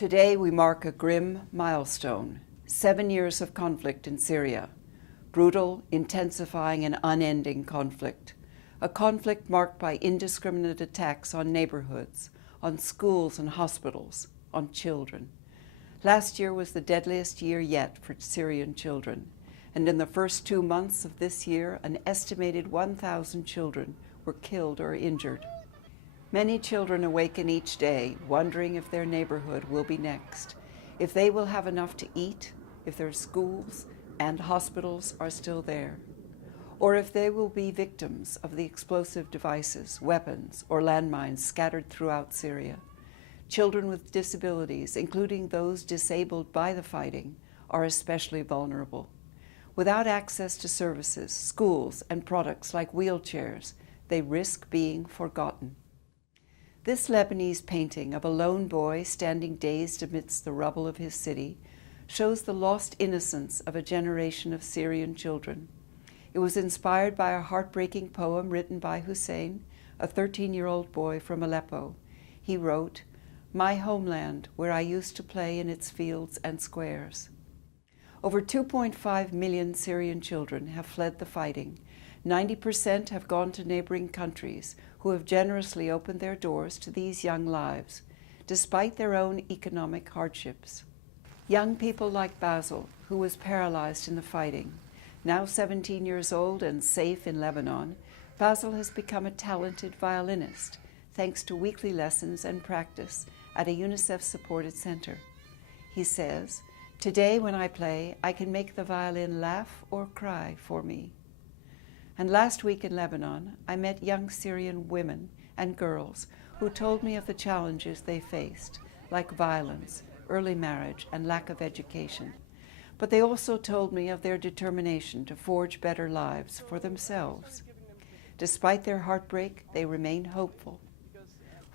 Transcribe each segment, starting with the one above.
Today we mark a grim milestone, 7 years of conflict in Syria. Brutal, intensifying and unending conflict. A conflict marked by indiscriminate attacks on neighborhoods, on schools and hospitals, on children. Last year was the deadliest year yet for Syrian children, and in the first 2 months of this year, an estimated 1,000 children were killed or injured. Many children awaken each day wondering if their neighborhood will be next, if they will have enough to eat, if their schools and hospitals are still there, or if they will be victims of the explosive devices, weapons, or landmines scattered throughout Syria. Children with disabilities, including those disabled by the fighting, are especially vulnerable. Without access to services, schools, and products like wheelchairs, they risk being forgotten. This Lebanese painting of a lone boy standing dazed amidst the rubble of his city shows the lost innocence of a generation of Syrian children. It was inspired by a heartbreaking poem written by Hussein, a 13-year-old boy from Aleppo. He wrote, "My homeland, where I used to play in its fields and squares." Over 2.5 million Syrian children have fled the fighting. 90% have gone to neighboring countries who have generously opened their doors to these young lives, despite their own economic hardships. Young people like Basil, who was paralyzed in the fighting. Now 17 years old and safe in Lebanon, Basil has become a talented violinist, thanks to weekly lessons and practice at a UNICEF-supported center. He says, "Today when I play, I can make the violin laugh or cry for me." And last week in Lebanon, I met young Syrian women and girls who told me of the challenges they faced, like violence, early marriage, and lack of education. But they also told me of their determination to forge better lives for themselves. Despite their heartbreak, they remain hopeful.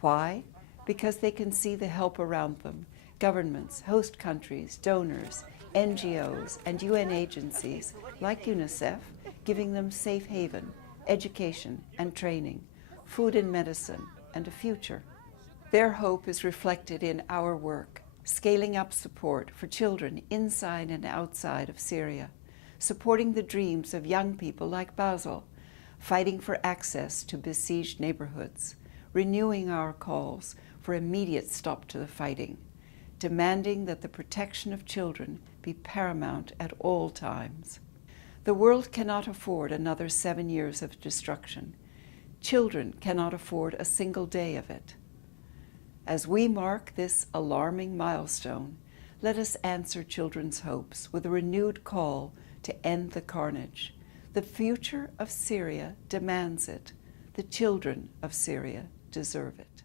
Why? Because they can see the help around them. Governments, host countries, donors, NGOs, and UN agencies like UNICEF giving them safe haven, education and training, food and medicine, and a future. Their hope is reflected in our work, scaling up support for children inside and outside of Syria, supporting the dreams of young people like Basil, fighting for access to besieged neighborhoods, renewing our calls for immediate stop to the fighting, demanding that the protection of children be paramount at all times. The world cannot afford another 7 years of destruction. Children cannot afford a single day of it. As we mark this alarming milestone, let us answer children's hopes with a renewed call to end the carnage. The future of Syria demands it. The children of Syria deserve it.